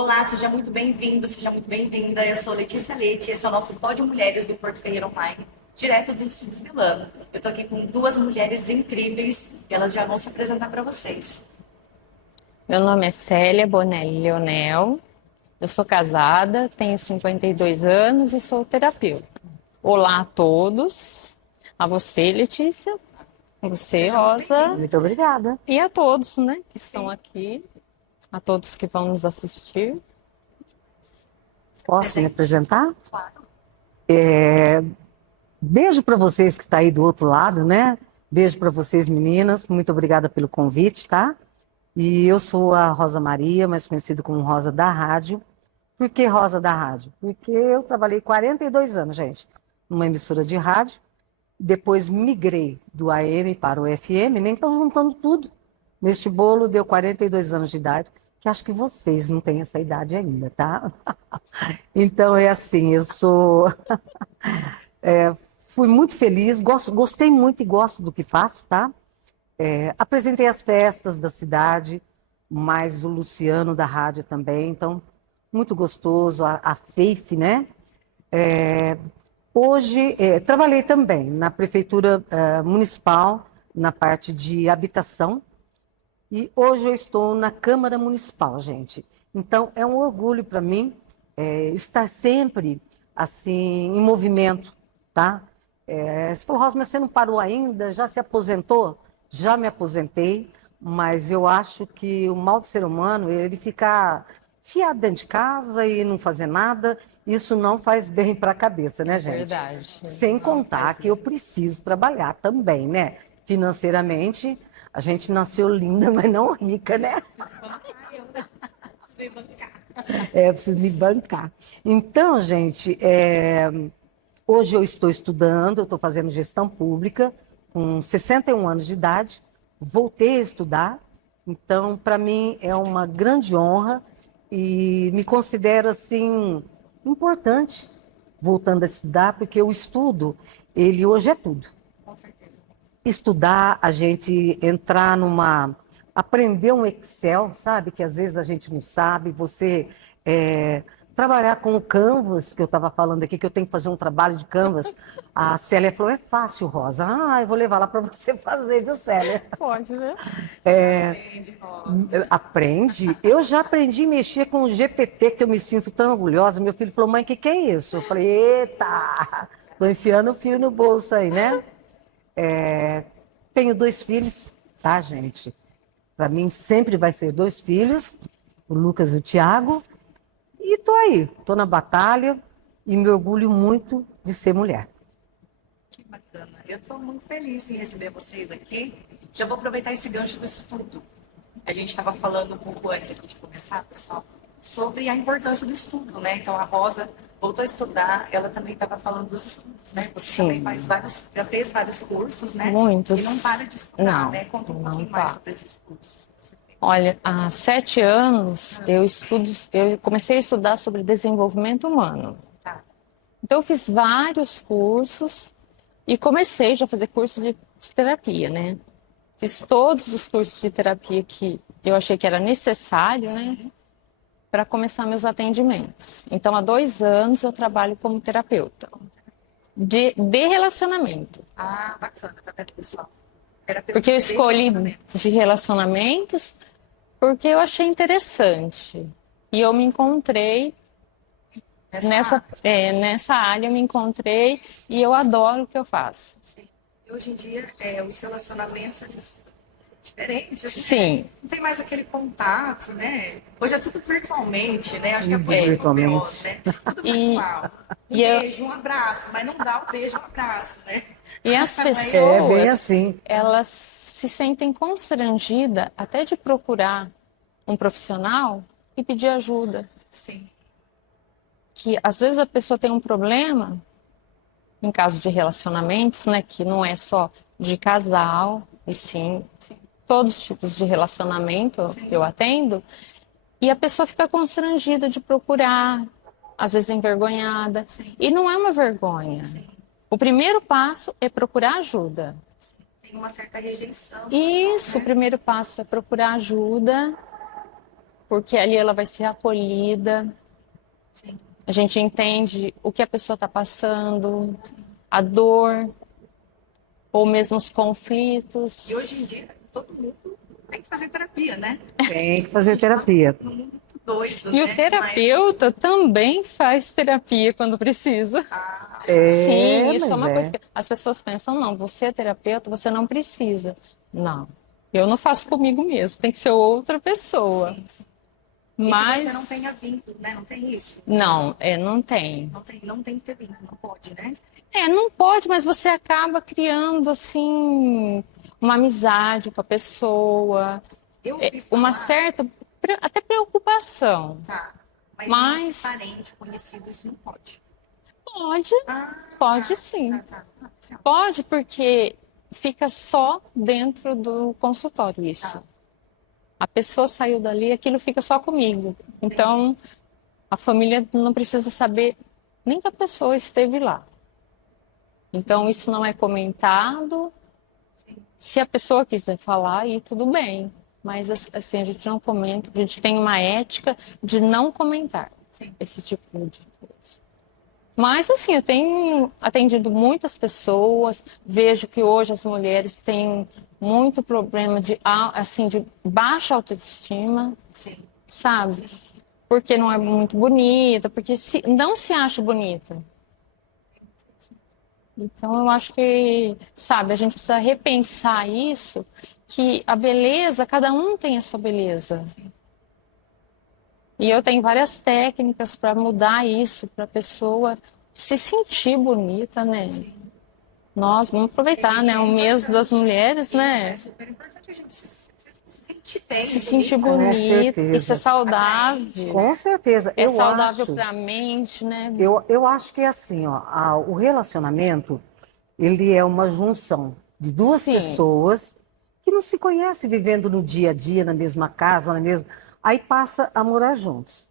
Olá, seja muito bem-vindo, seja muito bem-vinda. Eu sou Letícia Leite, esse é o nosso Pódio Mulheres do Porto Ferreira Online, direto dos Estúdios Milano. Eu tô aqui com duas mulheres incríveis e elas já vão se apresentar para vocês. Meu nome é Célia Bonelli Leonel, eu sou casada, tenho 52 anos e sou terapeuta. Olá a todos, a você, Letícia, a você, Seja muito Rosa, bem-vinda. Muito obrigada. e a todos, né, que estão Sim. aqui, a todos que vão nos assistir. Posso me Presente. apresentar? Claro. Beijo para vocês que estão aí do outro lado, né? Beijo para vocês, meninas. Muito obrigada pelo convite, tá? E eu sou a Rosa Maria, mais conhecida como Rosa da Rádio. Por que Rosa da Rádio? Porque eu trabalhei 42 anos, gente, numa emissora de rádio. Depois migrei do AM para o FM, nem estou juntando tudo. Neste bolo deu 42 anos de idade, que acho que vocês não têm essa idade ainda, tá? Então é assim, eu sou. Fui muito feliz, gostei muito e gosto do que faço, tá? Apresentei as festas da cidade, mais o Luciano da rádio também, então, muito gostoso, a Faith, né? Hoje, trabalhei também na Prefeitura Municipal, na parte de habitação, e hoje eu estou na Câmara Municipal, gente. Então, é um orgulho para mim estar sempre, assim, em movimento, tá? Você falou, Rosa, mas você não parou ainda? Já se aposentou? Já me aposentei, mas eu acho que o mal do ser humano, ele ficar fiado dentro de casa e não fazer nada, isso não faz bem para a cabeça, né, gente? Verdade. Sem Não contar faz que eu bem. preciso trabalhar também, né? Financeiramente, a gente nasceu linda, mas não rica, né? Preciso bancar eu. Preciso me bancar. Eu preciso me bancar. Então, gente, hoje eu estou estudando, eu estou fazendo gestão pública, com 61 anos de idade, voltei a estudar, então, para mim, é uma grande honra e me considero, assim, importante voltando a estudar, porque o estudo, ele hoje é tudo. Com certeza. Estudar, a gente entrar aprender um Excel, sabe? Que às vezes a gente não sabe, você trabalhar com o Canvas, que eu estava falando aqui, que eu tenho que fazer um trabalho de Canvas. A Célia falou, é fácil, Rosa. Ah, eu vou levar lá para você fazer, viu, Célia? Pode, né? Aprende, Rosa. Aprende. Eu já aprendi a mexer com o GPT, que eu me sinto tão orgulhosa. Meu filho falou, mãe, o que que é isso? Eu falei, eita, tô enfiando o fio no bolso aí, né? Tenho 2 filhos, tá, gente? Para mim sempre vai ser 2 filhos, o Lucas e o Thiago. E tô aí, tô na batalha e me orgulho muito de ser mulher. Que bacana. Eu estou muito feliz em receber vocês aqui. Já vou aproveitar esse gancho do estudo. A gente estava falando um pouco antes aqui de começar, pessoal, sobre a importância do estudo, né? Então a Rosa voltou a estudar, ela também estava falando dos estudos, né? Você Sim. também já fez vários cursos, né? Muitos. E não para de estudar, Não, né? Conta um não pouquinho mais para. sobre esses cursos que você fez. Olha, há 7 anos eu comecei a estudar sobre desenvolvimento humano. Tá. Então, eu fiz vários cursos e comecei já a fazer curso de terapia, né? Fiz todos os cursos de terapia que eu achei que era necessário, né? Para começar meus atendimentos. Então, há 2 anos eu trabalho como terapeuta de relacionamento. Ah, bacana, tá vendo, pessoal? Terapeuta Porque eu de escolhi relacionamentos. de relacionamentos porque eu achei interessante. E eu me encontrei Nessa nessa área, eu me encontrei e eu adoro o que eu faço. sim. E hoje em dia, os relacionamentos, eles estão diferentes, assim, Sim. não tem mais aquele contato, né? Hoje é tudo virtualmente, né? Acho que é Tudo por isso que os virtualmente. BOs, né? Tudo E- virtual. Um e eu- beijo, um abraço, mas não dá um beijo, um abraço, né? E as Aí É pessoas, bem assim. elas se sentem constrangidas até de procurar um profissional e pedir ajuda. Sim, Que às vezes a pessoa tem um problema, em caso de relacionamentos, né, que não é só de casal, e sim, sim. todos os tipos de relacionamento eu atendo, e a pessoa fica constrangida de procurar, às vezes envergonhada, e não é uma vergonha. Sim. O primeiro passo é procurar ajuda. Tem uma certa rejeição. Isso, o né? primeiro passo é procurar ajuda porque ali ela vai ser acolhida. Sim. A gente entende o que a pessoa está passando, a dor, ou mesmo os conflitos. E hoje em dia, todo mundo tem que fazer terapia, né? Tem que fazer terapia. Todo mundo muito doido, E né? o terapeuta também faz terapia quando precisa. Sim, isso é Mas uma é. coisa que as pessoas pensam, não, você é terapeuta, você não precisa. Não, eu não faço comigo mesmo, tem que ser outra pessoa. Sim, sim. Mas E que você não tenha vínculo, né? Não tem isso. não, não tem. Não tem que ter vínculo, não pode, né? Não pode, mas você acaba criando assim uma amizade com a pessoa, Eu ouvi uma falar, certa até preocupação. tá, mas de Mas você parente, conhecido, isso não pode. pode, Ah, pode tá, sim. tá. Não, Pode porque fica só dentro do consultório isso. tá. A pessoa saiu dali, aquilo fica só comigo. Então, a família não precisa saber nem que a pessoa esteve lá. Então, isso não é comentado. Se a pessoa quiser falar, aí tudo bem. Mas, assim, a gente não comenta. A gente tem uma ética de não comentar Sim. esse tipo de coisa. Mas, assim, eu tenho atendido muitas pessoas. Vejo que hoje as mulheres têm muito problema assim, de baixa autoestima, Sim. sabe? Porque não é muito bonita, porque não se acha bonita. Então, eu acho que, sabe, a gente precisa repensar isso, que a beleza, cada um tem a sua beleza. E eu tenho várias técnicas para mudar isso, para a pessoa se sentir bonita, né? Nós vamos aproveitar, né? O mês das mulheres, né? É super importante a gente se sentir bem, Se sentir bonita, Com bonita, isso é certeza. saudável. Com certeza. É Eu saudável acho, para a mente, né? eu acho que é assim, ó, o relacionamento, ele é uma junção de duas Sim. pessoas que não se conhecem vivendo no dia a dia, na mesma casa, na mesma... Aí passa a morar juntos.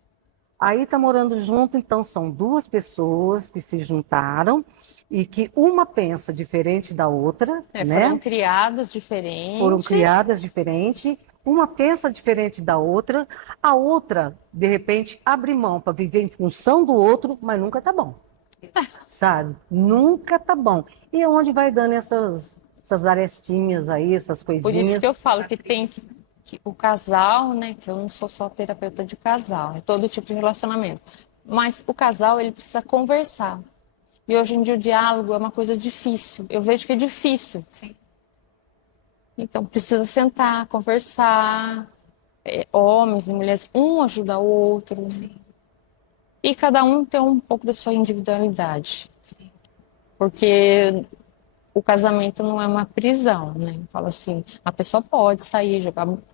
Aí tá morando junto, então são duas pessoas que se juntaram e que uma pensa diferente da outra, Foram né? criadas Foram diferentes. criadas diferente, uma pensa diferente da outra, a outra, de repente, abre mão para viver em função do outro, mas nunca tá bom. Sabe? Nunca tá bom. E é onde vai dando essas arestinhas aí, essas Por isso coisinhas. que eu falo que tem que o casal, né? Que eu não sou só terapeuta de casal, é todo tipo de relacionamento. Mas o casal, ele precisa conversar. E hoje em dia o diálogo é uma coisa difícil. Eu vejo que é difícil. Sim. Então precisa sentar, conversar. Homens e mulheres, um ajuda o outro. E cada um tem um pouco da sua individualidade. Porque o casamento não é uma prisão, né? Fala assim, a pessoa pode sair,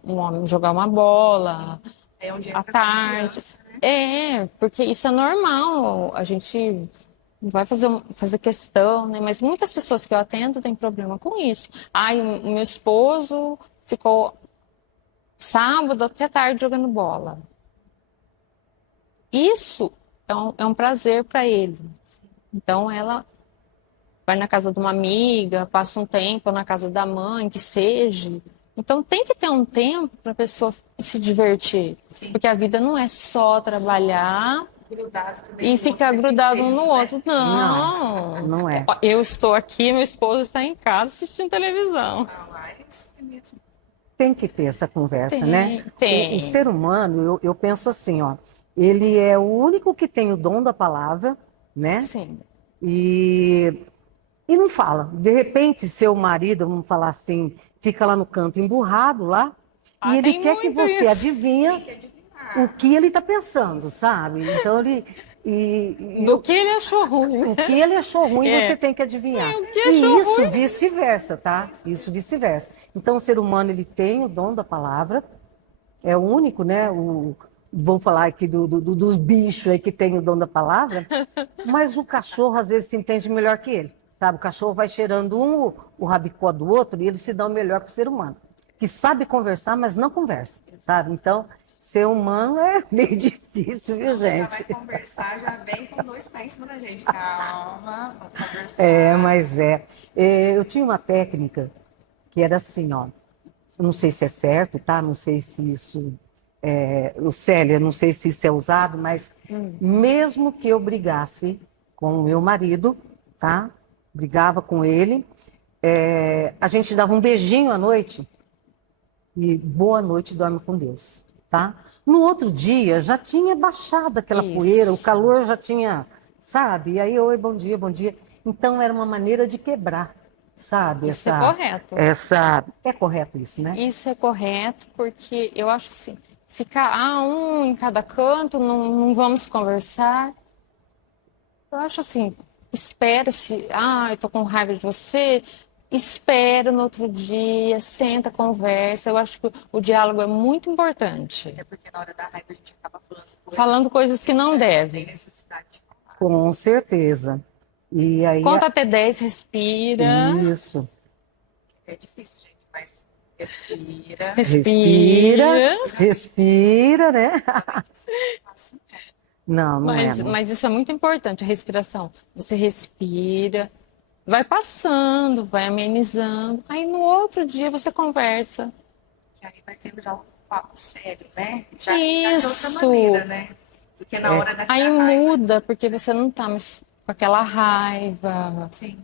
um homem jogar uma bola É onde à entra a tarde. confiança, né? Porque isso é normal. A gente não vai fazer questão, né? Mas muitas pessoas que eu atendo têm problema com isso. Ai, o meu esposo ficou sábado até tarde jogando bola. Isso é um prazer para ele. Então ela vai na casa de uma amiga, passa um tempo na casa da mãe, que seja. Então tem que ter um tempo para a pessoa se divertir. Sim. Porque a vida não é só trabalhar Grudado também e no ficar outro, grudado tempo, um no né? outro. Não, Não. não é. Eu estou aqui, meu esposo está em casa assistindo televisão. Não, é isso mesmo. Tem que ter essa conversa, né? Tem. O ser humano, eu penso assim, ó, ele é o único que tem o dom da palavra, né? Sim. E não fala. De repente, seu marido, vamos falar assim, fica lá no canto emburrado lá, e ele Tem quer que muito você isso. adivinha Tem que adivinhar. o que ele está pensando, sabe? Então Do que ele achou ruim. o que ele achou ruim, É. você tem que adivinhar. O que E achou isso ruim? vice-versa, tá? Isso vice-versa. Então, o ser humano, ele tem o dom da palavra, é o único, né? Vamos falar aqui dos bichos aí que tem o dom da palavra, mas o cachorro, às vezes, se entende melhor que ele, sabe? O cachorro vai cheirando o rabicó do outro e eles se dão melhor que o ser humano, que sabe conversar, mas não conversa, sabe? Então, ser humano é meio difícil, viu, Já gente? vai conversar, já vem com dois pés em cima da gente. Calma, vamos conversar. Mas eu tinha uma técnica que era assim, ó. Eu não sei se é certo, tá? Não sei se isso o Célia, não sei se isso é usado, mas mesmo que eu brigasse com o meu marido, tá? Brigava com ele, a gente dava um beijinho à noite e boa noite, dorme com Deus, tá? No outro dia já tinha baixado aquela poeira, o Isso. calor já tinha, sabe? E aí, oi, bom dia, bom dia. Então era uma maneira de quebrar, sabe? Isso é correto. É correto isso, né? Isso é correto, porque eu acho assim, ficar um em cada canto, não vamos conversar. Eu acho assim, espera-se, eu tô com raiva de você, espera no outro dia, senta, conversa. Eu acho que o diálogo é muito importante. Até porque na hora da raiva a gente acaba Falando coisas que não tem devem. necessidade de falar. Com certeza. E aí, Conta até 10, respira, isso. É difícil, gente, mas respira. Respira, respira, né? Fácil, Não, não é. Não. Mas isso é muito importante, a respiração. Você respira, vai passando, vai amenizando. Aí no outro dia você conversa. que aí vai tendo já um papo sério, né? Já de outra Isso. maneira, né? Porque na hora da Aí raiva, muda, porque você não tá mais com aquela raiva. sim,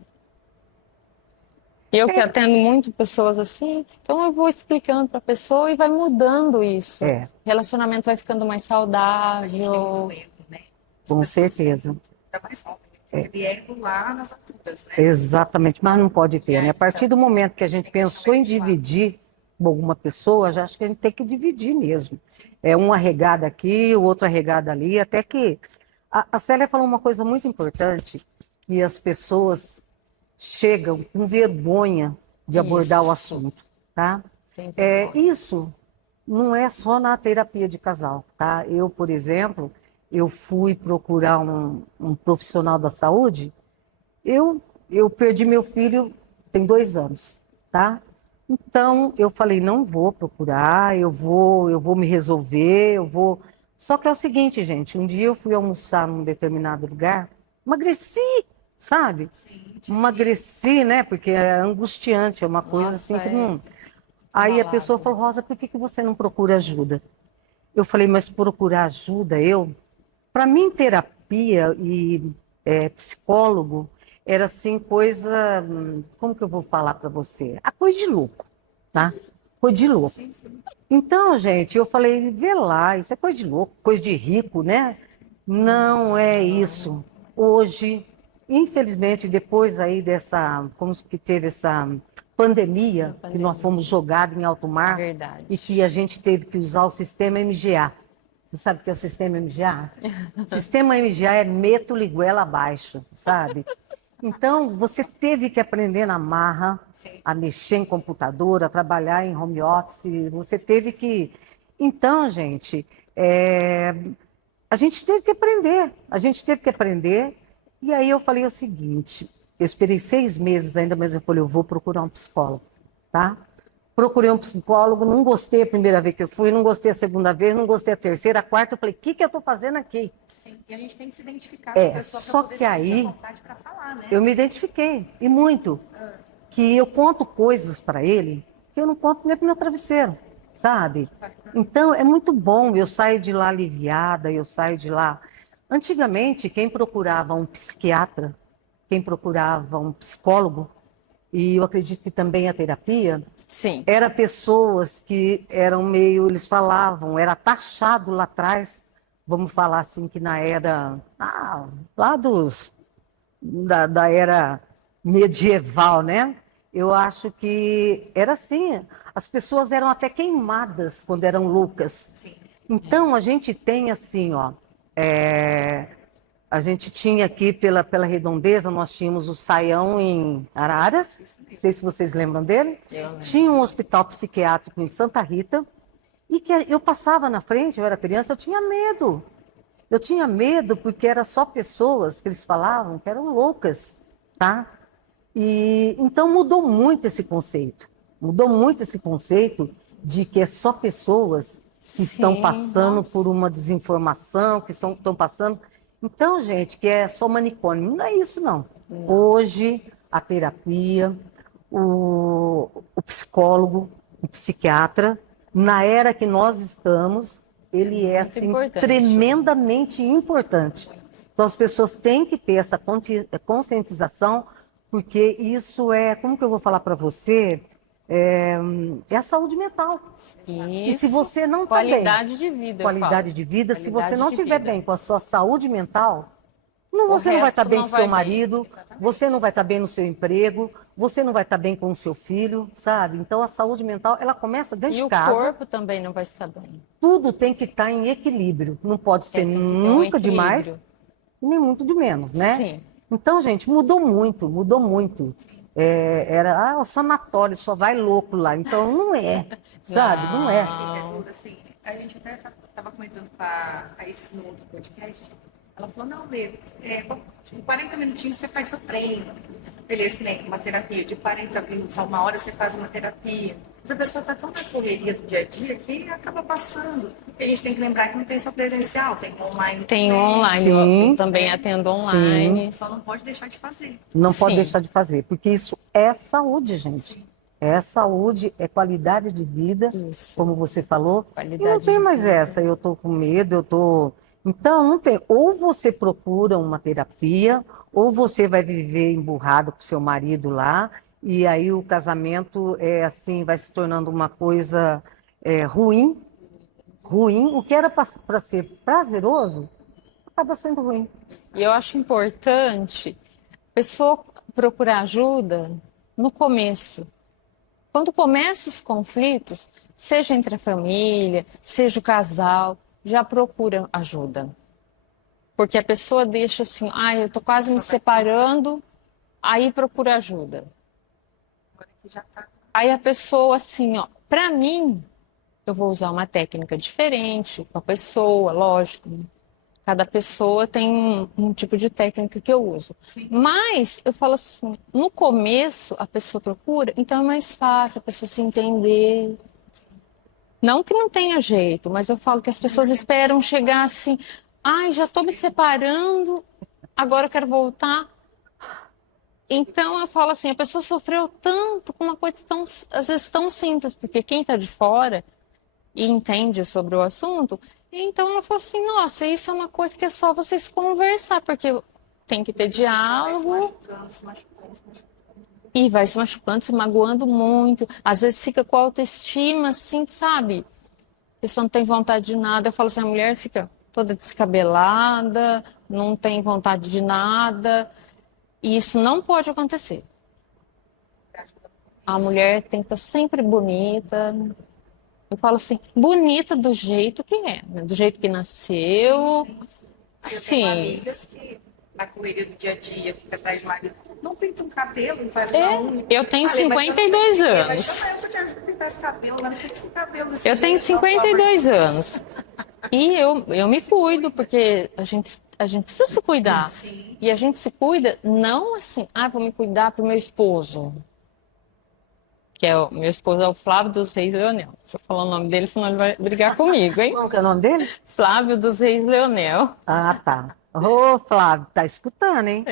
Eu que atendo muito pessoas assim, então eu vou explicando para a pessoa e vai mudando isso. É. O relacionamento vai ficando mais a gente tem saudável. muito erro, né? As Com pessoas certeza. ainda mais jovem, tem aquele erro lá nas alturas, né? Exatamente, mas não pode ter, E aí, né? A partir do momento que a a gente gente tem que pensou em deixar bem claro. dividir com alguma pessoa, já acho que a gente tem que dividir mesmo. Sim. É um arregada aqui, o outro arregada ali, até que... A Célia falou uma coisa muito importante, que as pessoas chegam com vergonha de abordar o Isso. assunto, tá? Sem vergonha. Isso não é só na terapia de casal, tá? Eu, por exemplo, eu fui procurar um profissional da saúde, eu perdi meu filho tem 2 anos, tá? Então, eu falei, não vou procurar, eu vou me resolver, eu vou... Só que é o seguinte, gente, um dia eu fui almoçar num determinado lugar, emagreci, sabe? Sim, Emagreci, né? Porque é angustiante, é uma coisa Nossa, assim que é não... Aí a inalável. pessoa falou, Rosa, por que você não procura ajuda? Eu falei, mas procurar ajuda, para mim, terapia e psicólogo era assim coisa, como que eu vou falar para você? A coisa de louco, tá? Coisa de louco. sim, sim. Então, gente, eu falei, vê lá, isso é coisa de louco, coisa de rico, né? Não é isso. Hoje, infelizmente, depois aí como que teve essa pandemia, que nós fomos jogados em alto mar Verdade. e que a gente teve que usar o sistema MGA. Você sabe o que é o sistema MGA? O sistema MGA é meto liguela abaixo, sabe? Então, você teve que aprender na marra, Sim. a mexer em computador, a trabalhar em home office, você teve que... Então, gente, a gente teve que aprender, e aí eu falei o seguinte, eu esperei 6 meses ainda, mas eu falei, eu vou procurar um psicólogo, tá? Procurei um psicólogo, não gostei a primeira vez que eu fui, não gostei a segunda vez, não gostei a terceira, a quarta, eu falei, o que eu estou fazendo aqui? Sim. E a gente tem que se identificar com a pessoa Só para poder que aí- sentir a vontade para falar, né? Eu me identifiquei, e muito, que eu conto coisas para ele que eu não conto nem para meu travesseiro, sabe? Então, é muito bom, eu saio de lá aliviada, eu saio de lá... Antigamente, quem procurava um psiquiatra, quem procurava um psicólogo, e eu acredito que também a terapia, Sim. era pessoas que eram meio, eles falavam, era taxado lá atrás, vamos falar assim, que na era, lá da era medieval, né? Eu acho que era assim, as pessoas eram até queimadas quando eram loucas. Sim. Então, a gente tem assim, ó, a gente tinha aqui pela Redondeza, nós tínhamos o Saião em Araras, Isso não mesmo. sei se vocês lembram dele. Eu lembro. Tinha um hospital psiquiátrico em Santa Rita, e que eu passava na frente, eu era criança, eu tinha medo. Eu tinha medo porque era só pessoas que eles falavam que eram loucas, tá? E então mudou muito esse conceito. Mudou muito esse conceito de que é só pessoas que estão Sim, passando nossa. por uma desinformação, que estão passando. Então, gente, que é só manicômio. Não é isso, não. Hoje, a terapia, o psicólogo, o psiquiatra, na era que nós estamos, ele é Muito assim, importante. tremendamente importante. Então as pessoas têm que ter essa conscientização, porque isso é, como que eu vou falar para você? É a saúde mental. E se Isso, você não está bem, qualidade de vida, eu falo. qualidade de vida, se você Qualidade não de estiver vida. bem com a sua saúde mental, O você não vai estar resto bem não com seu vai bem. marido, Exatamente. você não vai estar bem no seu emprego, você não vai estar bem com o seu filho, sabe? Então a saúde mental, ela começa dentro E de o casa. corpo também não vai estar bem. Tudo tem que estar em equilíbrio. Não pode ser Tem que ter um nunca demais equilíbrio. e nem muito de menos, né? Sim. Então, gente, mudou muito, mudou muito. Era, o sanatório só vai louco lá. Então, não é, sabe? Não é. Sabe o que é duro, assim? A gente até estava comentando com a Isis no outro podcast. Ela falou, não, Lê, tipo, 40 minutinhos você faz seu treino. Beleza, que nem uma terapia de 40 minutos a 1 hora você faz uma terapia. Mas a pessoa está tão na correria do dia a dia que acaba passando. E a gente tem que lembrar que não tem só presencial, tem online Tem também. online, Sim. eu também atendo online. Só não pode deixar de fazer. Não pode Sim. deixar de fazer, porque isso é saúde, gente. É saúde, é qualidade de vida, Isso. como você falou. E Qualidade não tem de mais vida. essa, eu tô com medo, eu tô. Então, não tem. Ou você procura uma terapia, ou você vai viver emburrado com seu marido lá, e aí o casamento é assim, vai se tornando uma coisa ruim. Ruim. O que era para ser prazeroso, acaba sendo ruim. E eu acho importante a pessoa procurar ajuda no começo. Quando começam os conflitos, seja entre a família, seja o casal, já procura ajuda. Porque a pessoa deixa assim, eu tô quase me separando, aí procura ajuda. Agora que já tá. Aí a pessoa assim, para mim, eu vou usar uma técnica diferente com a pessoa, lógico, né? Cada pessoa tem um tipo de técnica que eu uso. Sim. Mas eu falo assim, no começo a pessoa procura, então é mais fácil a pessoa se entender. Não que não tenha jeito, mas eu falo que as pessoas esperam chegar assim, já estou me separando, agora eu quero voltar. Então eu falo assim, a pessoa sofreu tanto com uma coisa tão, às vezes tão simples, porque quem está de fora e entende sobre o assunto, então ela falou assim, nossa, isso é uma coisa que é só vocês conversar, porque tem que ter diálogo. Vai se machucando, se machucando, se machucando. E vai se machucando, se magoando muito. Às vezes fica com autoestima, assim, sabe? A pessoa não tem vontade de nada. Eu falo assim, a mulher fica toda descabelada, não tem vontade de nada. E isso não pode acontecer. A mulher tem que estar sempre bonita. Eu falo assim, bonita do jeito que é, né? Do jeito que nasceu. Sim. Aí eu Sim. tenho amigas que, na correria do dia a dia, fica atrás de marido, não pinta um cabelo, não faz uma unha. Eu tenho Falei, mas 52 Mas anos. chama eu pra te ajudar a pintar esse cabelo, não fica esse cabelo desse Eu tenho jeito, não, pelo amor de 52 Deus. anos. E eu me cuido, porque a gente precisa se cuidar. Sim. E a gente se cuida não assim, vou me cuidar pro meu esposo. Que é o meu esposo é o Flávio dos Reis Leonel. Deixa eu falar o nome dele, senão ele vai brigar comigo, hein? Como que é o nome dele? Flávio dos Reis Leonel. Ah, tá. Ô, Flávio, tá escutando, hein?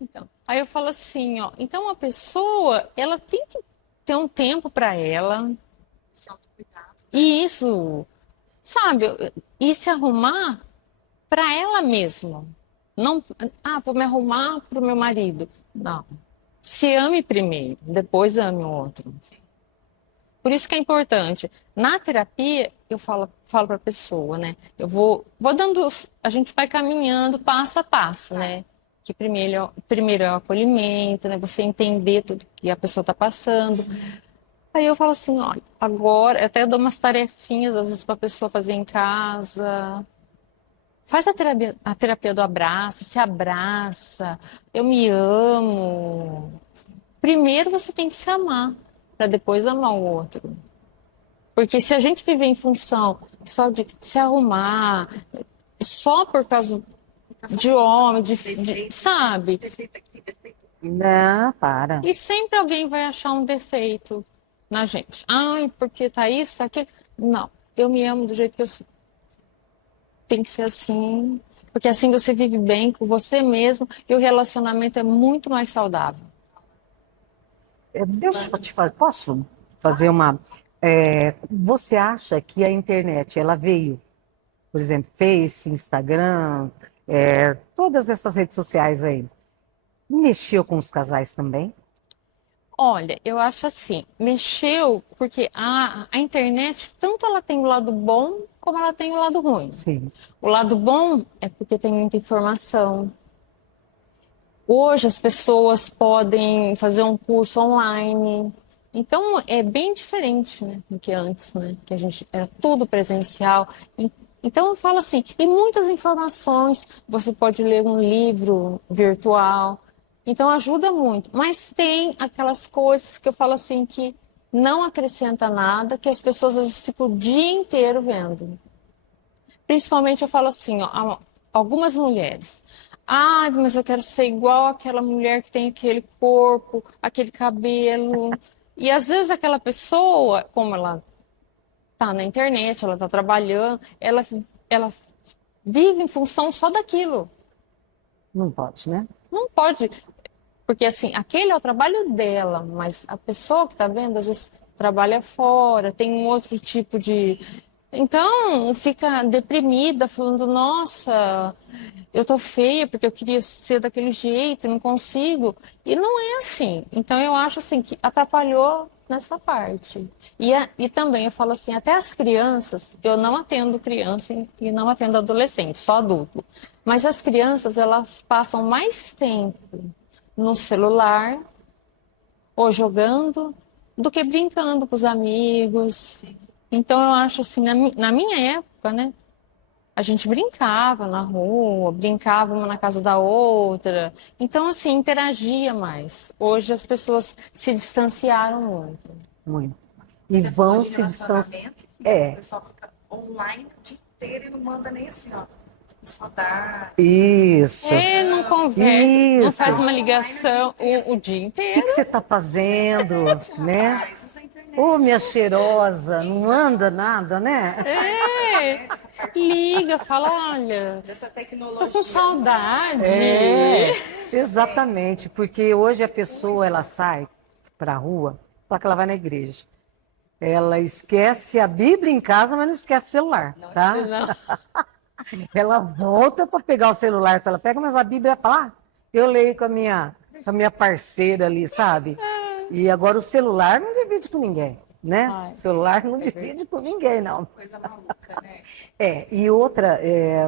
Então, aí eu falo assim, então a pessoa, ela tem que ter um tempo para ela. Se autocuidar. E isso, sabe, e se arrumar para ela mesma. Não, vou me arrumar para o meu marido. Não. Se ame primeiro, depois ame o outro. Por isso que é importante. Na terapia, eu falo para a pessoa, né? Eu vou dando, a gente vai caminhando passo a passo, né? Que primeiro é o acolhimento, né? Você entender tudo que a pessoa está passando. Aí eu falo assim, olha, agora, eu até dou umas tarefinhas, às vezes, para a pessoa fazer em casa. Faz a terapia do abraço, se abraça, eu me amo. Primeiro você tem que se amar, para depois amar o outro. Porque se a gente viver em função só de se arrumar, só por causa de homem, sabe? Defeito aqui, defeito aqui. Não, para. E sempre alguém vai achar um defeito na gente. Porque tá isso, tá aquilo. Não, eu me amo do jeito que eu sou. Tem que ser assim, porque assim você vive bem com você mesmo e o relacionamento é muito mais saudável. Deixa eu te fazer. Posso fazer uma. Você acha que a internet, ela veio, por exemplo, Face, Instagram, todas essas redes sociais aí, mexeu com os casais também? Olha, eu acho assim, mexeu porque a internet, tanto ela tem o lado bom, como ela tem o lado ruim. Sim. O lado bom é porque tem muita informação. Hoje as pessoas podem fazer um curso online. Então é bem diferente, né, do que antes, né? Que a gente era tudo presencial. Então eu falo assim, e muitas informações, você pode ler um livro virtual. Então ajuda muito. Mas tem aquelas coisas que eu falo assim que não acrescenta nada, que as pessoas às vezes ficam o dia inteiro vendo. Principalmente eu falo assim, ó, algumas mulheres. Ah, mas eu quero ser igual àquela mulher que tem aquele corpo, aquele cabelo. E às vezes aquela pessoa, como ela está na internet, ela está trabalhando, ela vive em função só daquilo. Não pode, né? Não pode, porque assim, aquele é o trabalho dela, mas a pessoa que está vendo, às vezes trabalha fora, tem um outro tipo de. Então, fica deprimida, falando, nossa, eu tô feia porque eu queria ser daquele jeito, não consigo. E não é assim. Então, eu acho assim que atrapalhou nessa parte. E também eu falo assim, até as crianças, eu não atendo criança e não atendo adolescente, só adulto. Mas as crianças, elas passam mais tempo no celular ou jogando do que brincando com os amigos. Então eu acho assim, na minha época, né? A gente brincava na rua, brincava uma na casa da outra. Então, assim, interagia mais. Hoje as pessoas se distanciaram muito. Muito. E Você vão falou de se distanciar. relacionamento, o É, pessoal fica online o dia inteiro e não manda nem assim, ó. Com saudade. isso, É, não conversa, não isso. faz O uma Online ligação o dia que inteiro. que você está fazendo, né? Rapaz, usa a internet. Ô, minha cheirosa, não anda nada, né? É, Essa parte liga, fala, olha, dessa tô tecnologia. com saudade. É, exatamente, porque hoje a pessoa ela sai para a rua, só que ela vai na igreja. Ela esquece a Bíblia em casa, mas não esquece o celular, tá? Não. Ela volta para pegar o celular, se ela pega, mas a Bíblia fala, eu leio com a minha parceira ali, sabe? E agora o celular não divide com ninguém, né? Ai, O celular não divide com ninguém, não. Coisa maluca, né? E outra,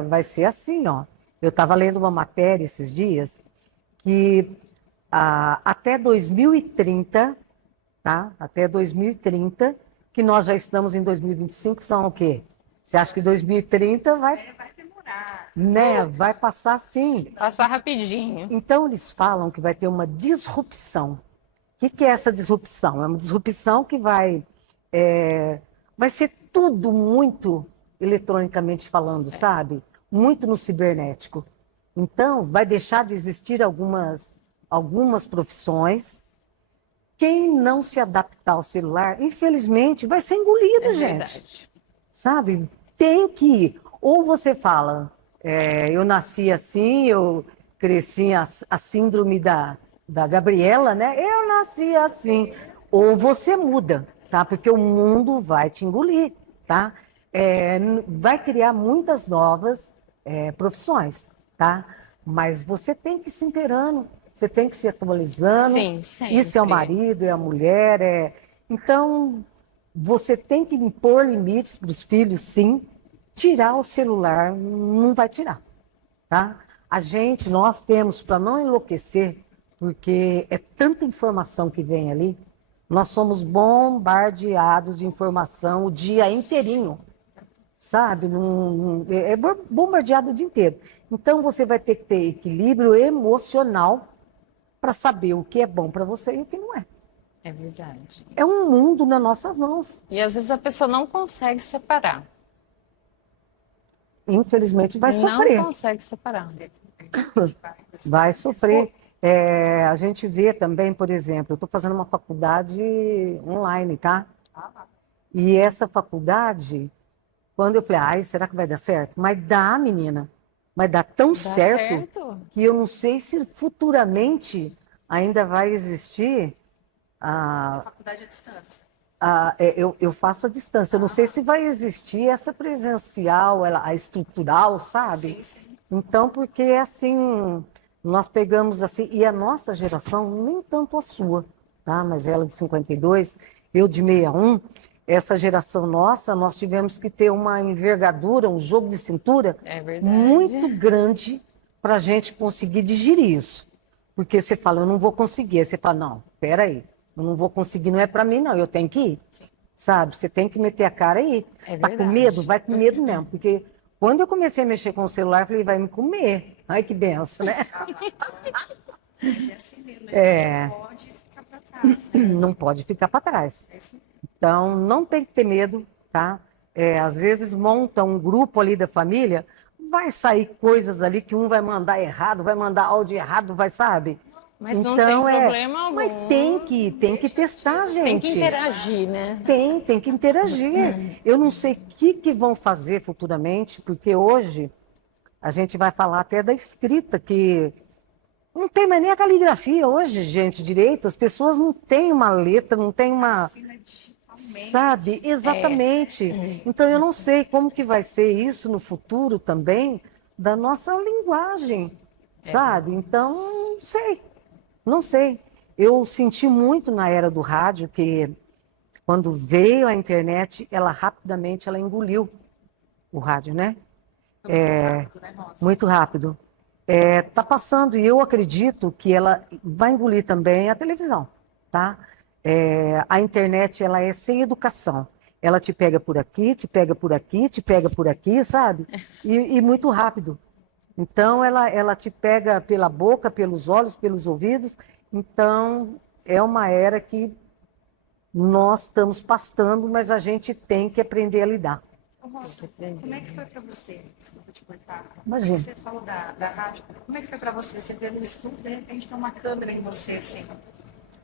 vai ser assim, ó. Eu estava lendo uma matéria esses dias que até 2030, tá? Até 2030, que nós já estamos em 2025, são o quê? Você acha que 2030 vai, Vai demorar. né? Vai passar sim. passar rapidinho. Então eles falam que vai ter uma disrupção. O que é essa disrupção? É uma disrupção que vai ser tudo muito eletronicamente falando, sabe? Muito no cibernético. Então, vai deixar de existir algumas profissões. Quem não se adaptar ao celular, infelizmente, vai ser engolido, É gente. verdade. Sabe? Tem que ir. Ou você fala, eu nasci assim, eu cresci a síndrome da Gabriela, né? Eu nasci assim. Ou você muda, tá? Porque o mundo vai te engolir, tá? Vai criar muitas novas profissões, tá? Mas você tem que ir se inteirando, você tem que se atualizando. Sim, Isso é o sempre. marido, é a mulher, Então, você tem que impor limites para os filhos, sim. Tirar o celular, não vai tirar, tá? Nós temos, para não enlouquecer, porque é tanta informação que vem ali, nós somos bombardeados de informação o dia inteirinho, sabe? Bombardeado o dia inteiro. Então, você vai ter que ter equilíbrio emocional para saber o que é bom para você e o que não é. É verdade. É um mundo nas nossas mãos. E às vezes a pessoa não consegue separar. Infelizmente, vai Não sofrer. consegue separar. Vai sofrer. A gente vê também, por exemplo, eu estou fazendo uma faculdade online, tá? E essa faculdade, quando eu falei, ai, será que vai dar certo? Mas dá, menina. Mas dá tão Dá certo que eu não sei se futuramente ainda vai existir A a, faculdade à distância. eu faço à distância. Eu não sei se vai existir essa presencial, a estrutural, sabe? Sim, sim. Então, porque assim, nós pegamos assim, e a nossa geração, nem tanto a sua, tá? Mas ela de 52, eu de 61, essa geração nossa, nós tivemos que ter uma envergadura, um jogo de cintura É verdade. muito grande para a gente conseguir digerir isso. Porque você fala, eu não vou conseguir. Aí você fala, não, peraí, eu não vou conseguir, não é para mim, não, eu tenho que ir. Sim. Sabe? Você tem que meter a cara aí. É Tá com verdade. medo? Vai com medo mesmo. Porque quando eu comecei a mexer com o celular, eu falei, vai me comer. Ai, que benção, né? Mas é assim mesmo, É. não pode ficar para trás. Né? Não pode ficar para trás. É isso. Então, não tem que ter medo, tá? Às vezes monta um grupo ali da família, vai sair coisas ali que um vai mandar errado, vai mandar áudio errado, vai, sabe? Mas não Então, tem problema algum. Mas tem que testar, gente. Tem que interagir, né? Tem que interagir. Eu não sei o que vão fazer futuramente, porque hoje a gente vai falar até da escrita, que não tem mais nem a caligrafia hoje, gente, direito. As pessoas não têm uma letra, não tem uma... Ensina digitalmente. Sabe? Exatamente. Então eu não sei como que vai ser isso no futuro também da nossa linguagem, sabe? Então, não sei. Não sei. Eu senti muito na era do rádio que quando veio a internet, ela rapidamente ela engoliu o rádio, né? Foi muito rápido, né, nossa? Muito rápido. Tá passando e eu acredito que ela vai engolir também a televisão, tá? A internet, ela é sem educação. Ela te pega por aqui, te pega por aqui, te pega por aqui, sabe? E muito rápido. Então, ela te pega pela boca, pelos olhos, pelos ouvidos. Então, é uma era que nós estamos pastando, mas a gente tem que aprender a lidar. Ô, Rosa, como é que foi para você? Desculpa te cortar. Imagina. Você falou da rádio. Como é que foi para você? Você tendo um estudo, de repente tem uma câmera em você, assim.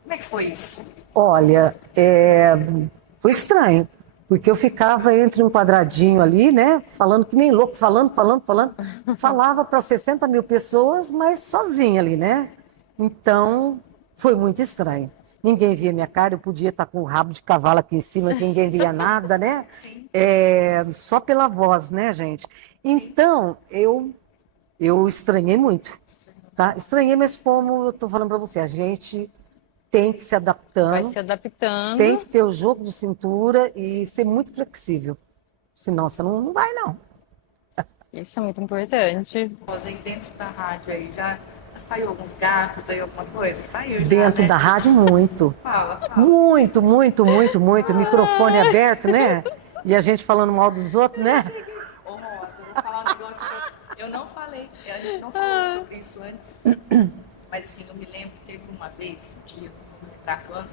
Como é que foi isso? Olha, foi estranho, porque eu ficava entre um quadradinho ali, né, falando que nem louco, falando. Falava para 60 mil pessoas, mas sozinha ali, né? Então, foi muito estranho. Ninguém via minha cara, eu podia estar com o rabo de cavalo aqui em cima, que ninguém via nada, né? Sim. Só pela voz, né, gente? Então, eu estranhei muito, tá? Estranhei, mas como eu estou falando para você, a gente tem que se adaptando. Vai se adaptando. Tem que ter o jogo de cintura e ser muito flexível. Senão você não vai, não. Isso é muito importante. Rosa, aí dentro da rádio aí, já saiu alguns garfos aí, alguma coisa? Saiu já, Dentro né? da rádio, muito. Fala. Muito. Microfone aberto, né? E a gente falando mal dos outros, né? Ô, Rosa, eu vou falar um negócio que eu não falei. A gente não falou sobre isso antes. Mas assim, eu me lembro que teve uma vez, um dia, não vou lembrar quando,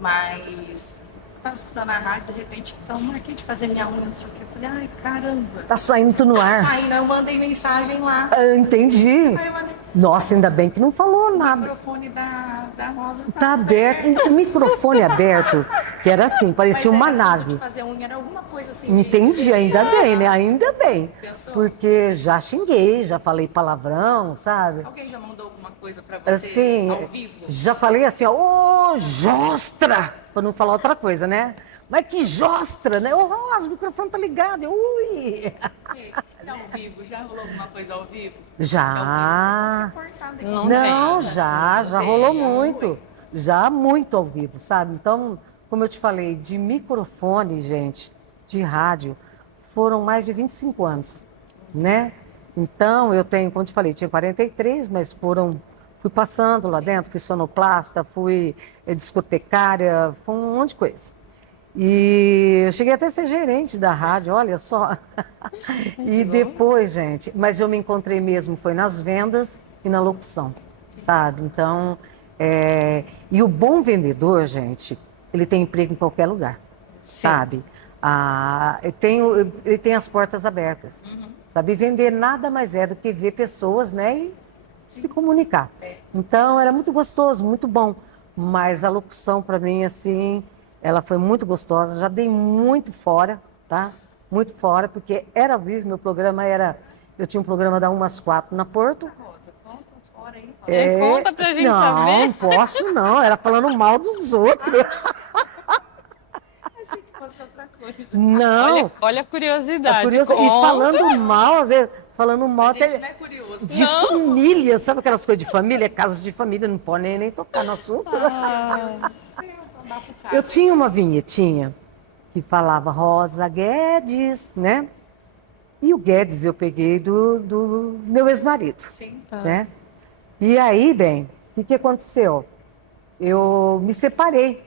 mas eu tava escutando a rádio, de repente, então, marquei de fazer minha unha, não sei o que. Eu falei, ai, caramba. Tá saindo no ar. Aí eu mandei mensagem lá. Entendi. Aí eu mandei Nossa, ainda bem que não falou o nada. microfone da Rosa. Tá aberto, o microfone aberto, que era assim, parecia uma nave. De fazer unha era alguma coisa assim. Entendi, ainda bem, né? Ainda bem. Pensou? Porque já xinguei, já falei palavrão, sabe? Alguém já mandou alguma coisa pra você Assim, ao vivo? já falei assim, ó, ô, jostra! Pra não falar outra coisa, né? Mas que jostra, né? Ô, Rosa, o microfone tá ligado. Ui! E ao vivo, já rolou alguma coisa ao vivo? Já. Ao vivo, pode ser cortado, Não Não, tem. já Tem, rolou já muito. Já muito ao vivo, sabe? Então, como eu te falei, de microfone, gente, de rádio, foram mais de 25 anos, né? Então, eu tenho, como eu te falei, tinha 43, mas fui passando lá dentro, fui sonoplasta, fui discotecária, foi um monte de coisa. E eu cheguei até a ser gerente da rádio, olha só. E depois, gente, mas eu me encontrei mesmo, foi nas vendas e na locução, sabe? Então, e o bom vendedor, gente, ele tem emprego em qualquer lugar, sabe? Ele tem as portas abertas, sabe? Vender nada mais é do que ver pessoas, né? E se comunicar. Então, era muito gostoso, muito bom. Mas a locução, para mim, assim, ela foi muito gostosa. Já dei muito fora, tá? Muito fora, porque era ao vivo, meu programa era... Eu tinha um programa da 1 às 4 na Porto. Rosa, conta fora aí, Rosa. Conta pra gente não, saber. Não posso não, era falando mal dos outros. Não, Olha a curiosidade. curioso. E Conta. falando mal A gente até não é curioso. de família, sabe aquelas coisas de família? Casos de família, não pode nem tocar no assunto. Ah, Eu tinha uma vinhetinha que falava Rosa Guedes, né? E o Guedes eu peguei do meu ex-marido, Sim. né? E aí, bem, o que aconteceu? Eu me separei,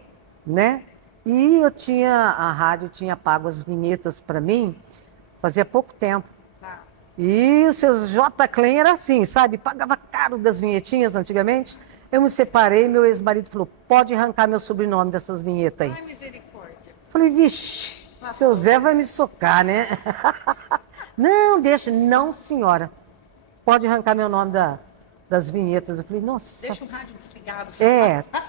né? E a rádio tinha pago as vinhetas para mim fazia pouco tempo. Tá. E o seu J. Klein era assim, sabe? Pagava caro das vinhetinhas antigamente. Eu me separei, meu ex-marido falou, pode arrancar meu sobrenome dessas vinhetas aí. Ai, misericórdia. Falei, vixe, seu Zé vai me socar, né? Não, deixa. Não, senhora. Pode arrancar meu nome das vinhetas. Eu falei, nossa. Deixa o rádio desligado.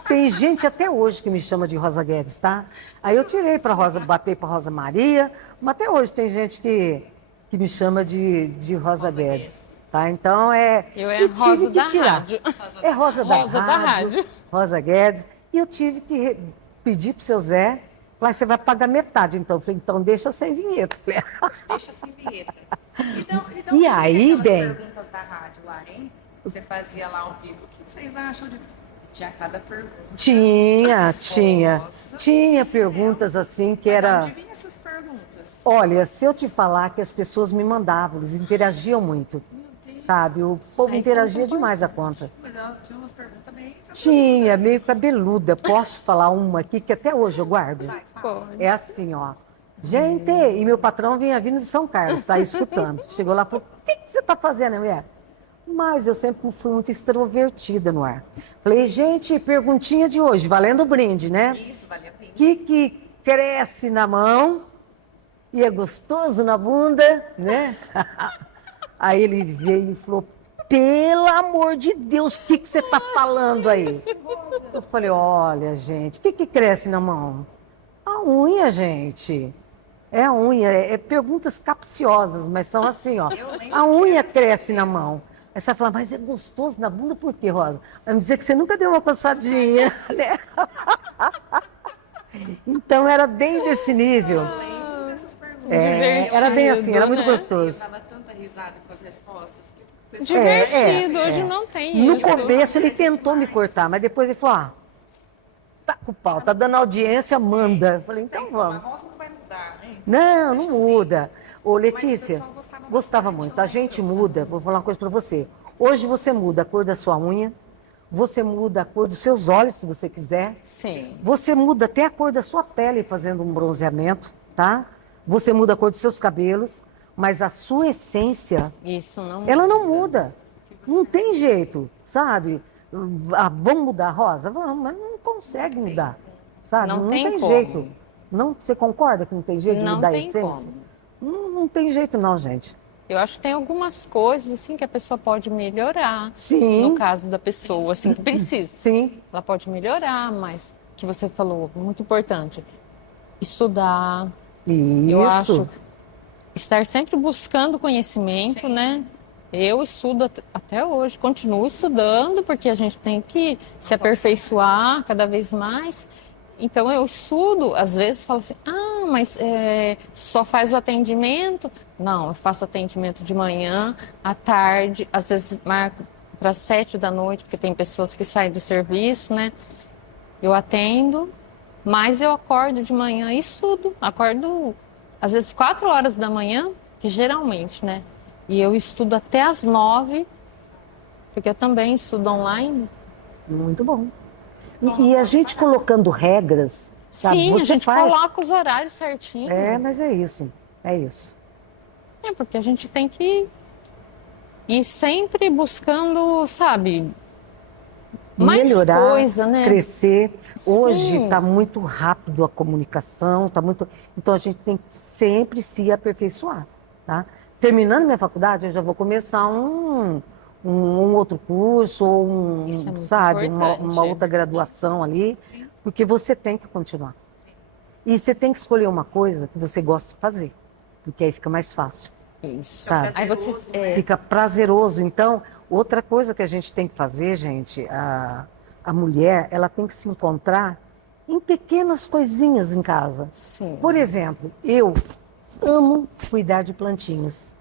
Tem gente até hoje que me chama de Rosa Guedes, tá? Aí eu tirei para Rosa, batei para Rosa Maria, mas até hoje tem gente que me chama de Rosa Guedes, tá? Então eu é e a Rosa tive que da tirar. rádio. É Rosa da Rosa da rádio, rádio. Rosa Guedes. E eu tive que pedir pro seu Zé, falar, você vai pagar metade, então. Eu falei, então deixa sem vinheta. Eu falei, Deixa sem vinheta. Então, E tinha aí, aquelas bem? perguntas da rádio lá, hein? Você fazia lá ao vivo. O que vocês acham de... Tinha cada pergunta. Tinha. Nossa Tinha do céu. perguntas assim que Mas era. de onde vinham essas perguntas? Olha, se eu te falar que as pessoas me mandavam, eles interagiam muito, Meu Deus. sabe? O povo Ah, isso é interagia muito demais a conta. Mas ela tinha umas perguntas bem... Tinha, meio cabeluda. Posso falar uma aqui que até hoje eu guardo? Vai, fala. Pode. É assim, ó. Gente, e meu patrão vinha vindo de São Carlos, tá aí escutando. Chegou lá e falou, o que você tá fazendo, mulher? Mas eu sempre fui muito extrovertida no ar. Falei, gente, perguntinha de hoje, valendo o brinde, né? Isso, valia a pena. O que cresce na mão e é gostoso na bunda, né? Aí ele veio e falou, pelo amor de Deus, o que você tá falando aí? Eu falei, olha, gente, o que cresce na mão? A unha, gente. É a unha, é perguntas capciosas, mas são assim, ó. Eu lembro A unha que era cresce assim na mesmo. mão. Aí você vai falar, mas é gostoso na bunda por quê, Rosa? Vai me dizer que você nunca deu uma passadinha, né? Então era bem desse nível. Eu lembro dessas perguntas. Era bem assim, era muito né? Eu gostoso. dava tanta risada com as respostas. Que o Divertido, É, é. hoje não tem No isso. começo ele tentou me cortar, mas depois ele falou, tá com o pau, tá dando audiência, manda. Eu falei, então A vamos. roça não vai mudar, né? Não Deixa muda. Ô, Mas o Letícia, pessoal gostava bastante, muito. eu A gente lembro. muda, vou falar uma coisa pra você. Hoje você muda a cor da sua unha, você muda a cor dos seus olhos, se você quiser. Sim. Você muda até a cor da sua pele fazendo um bronzeamento, tá? Você muda a cor dos seus cabelos, mas a sua essência, Isso não ela não muda. Não tem jeito, sabe? Ah, vamos mudar, Rosa? Vamos, mas não consegue mudar, sabe? Não tem como. jeito. Não, você concorda que não tem jeito de Não mudar a tem essência? como. Não tem jeito não, gente. Eu acho que tem algumas coisas assim que a pessoa pode melhorar. Sim. No caso da pessoa, assim, que precisa. Sim, Ela pode melhorar, mas que você falou, muito importante, estudar. isso. Eu acho estar sempre buscando conhecimento, Sim. né? Eu estudo até hoje, continuo estudando, porque a gente tem que se aperfeiçoar cada vez mais. Então eu estudo, às vezes falo assim, mas só faz o atendimento? Não, eu faço atendimento de manhã, à tarde, às vezes marco para 7 da noite, porque tem pessoas que saem do serviço, né? Eu atendo, mas eu acordo de manhã e estudo. Acordo, às vezes, 4 horas da manhã, que geralmente, né? E eu estudo até às 9, porque eu também estudo online. Muito bom. E a gente colocando regras, sabe? Sim, Você a gente faz... coloca os horários certinho. Mas é isso. É isso. Porque a gente tem que ir sempre buscando, sabe, mais Melhorar, coisa, né? crescer. Hoje Sim. está muito rápido a comunicação, tá muito. Então a gente tem que sempre se aperfeiçoar, tá? Terminando minha faculdade, eu já vou começar um outro curso ou Isso é muito sabe, importante. uma outra graduação ali, Sim. porque você tem que continuar. E você tem que escolher uma coisa que você gosta de fazer, porque aí fica mais fácil. Isso. Sabe? Aí você Prazeroso, né? Fica prazeroso. Então, outra coisa que a gente tem que fazer, gente, a mulher, ela tem que se encontrar em pequenas coisinhas em casa. Sim. Por exemplo, eu amo cuidar de plantinhas,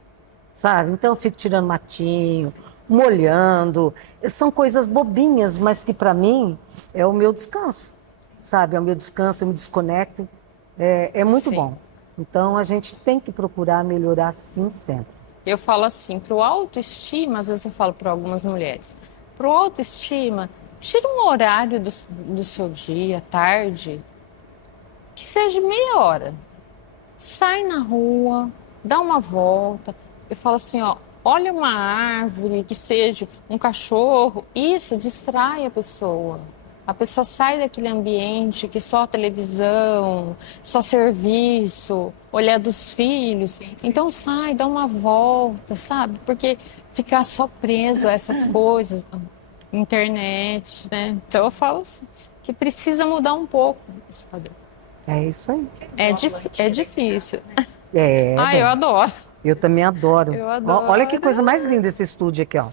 sabe? Então eu fico tirando matinho, molhando. São coisas bobinhas, mas que para mim é o meu descanso, sabe? É o meu descanso, eu me desconecto. É muito Sim. bom. Então a gente tem que procurar melhorar sim sempre. Eu falo assim, pro autoestima, às vezes eu falo para algumas mulheres, pro autoestima, tira um horário do seu dia, tarde, que seja meia hora. Sai na rua, dá uma volta. Eu falo assim, ó, olha uma árvore, que seja um cachorro, isso distrai a pessoa. A pessoa sai daquele ambiente que é só televisão, só serviço, olhar dos filhos. Então sai, dá uma volta, sabe? Porque ficar só preso a essas coisas, internet, né? Então eu falo assim, que precisa mudar um pouco esse padrão. É isso aí. É difícil. É, Eu adoro. eu também adoro. Eu Olha que adoro. coisa mais linda esse estúdio aqui, ó.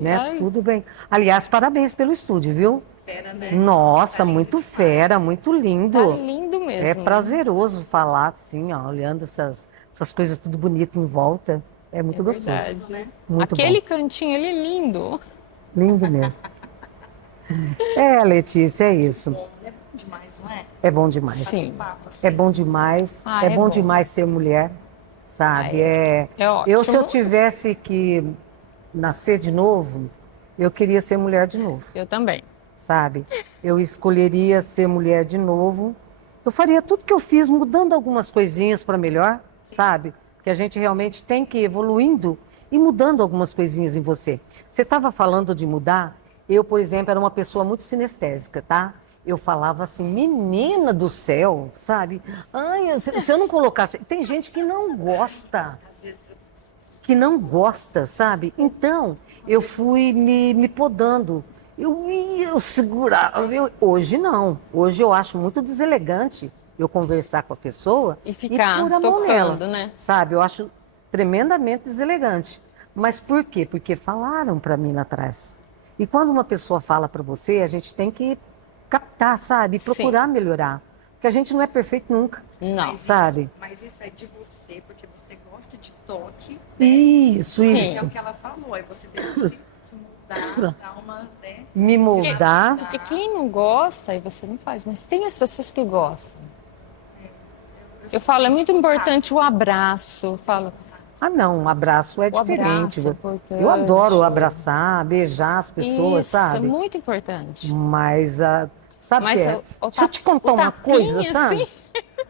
Né? Ai, Tudo bem. Aliás, parabéns pelo estúdio, viu? Fera, né? Nossa, Tá lindo muito demais. fera, muito lindo. tá lindo mesmo. É prazeroso falar assim, ó, olhando essas coisas tudo bonito em volta. É muito É gostoso. verdade. Né? Muito Aquele bom. cantinho ali é lindo. Lindo mesmo. Letícia, é isso. Bom, é bom demais, não é? É bom demais. Sim. Esse papo, assim. É bom demais. Ah, É é bom bom. demais ser mulher, sabe? É Se eu ótimo. tivesse que nascer de novo, eu queria ser mulher de novo, Eu também. sabe? Eu escolheria ser mulher de novo. Eu faria tudo que eu fiz, mudando algumas coisinhas para melhor, sabe? Que a gente realmente tem que ir evoluindo e mudando algumas coisinhas em você. Você estava falando de mudar. Eu, por exemplo, era uma pessoa muito sinestésica, tá? Eu falava assim, menina do céu, sabe? Ai, se eu não colocasse. Tem gente que não gosta, Às vezes eu faço isso. que não gosta, sabe? Então, eu fui me podando. Eu segurava. Hoje não. Hoje eu acho muito deselegante eu conversar com a pessoa E ficar pôr a mão nela, tocando, né? sabe? Eu acho tremendamente deselegante. Mas por quê? Porque falaram para mim lá atrás. E quando uma pessoa fala para você, a gente tem que captar, sabe? E Sim. procurar melhorar. Porque a gente não é perfeito nunca, Não. sabe? Mas isso é de você, porque você gosta de toque. Isso, Sim. É isso. o que ela falou. Aí você deve se mudar, dar uma, né? Me moldar. Porque quem não gosta, aí você não faz. Mas tem as pessoas que gostam. Eu falo, é muito importante o abraço. Eu falo, Ah, não, um abraço é o diferente. abraço é importante. Eu adoro abraçar, beijar as pessoas, Isso, é sabe? muito importante. Mas, sabe o Mas que é? o Deixa eu te contar o uma coisa, tapinha, sabe? assim,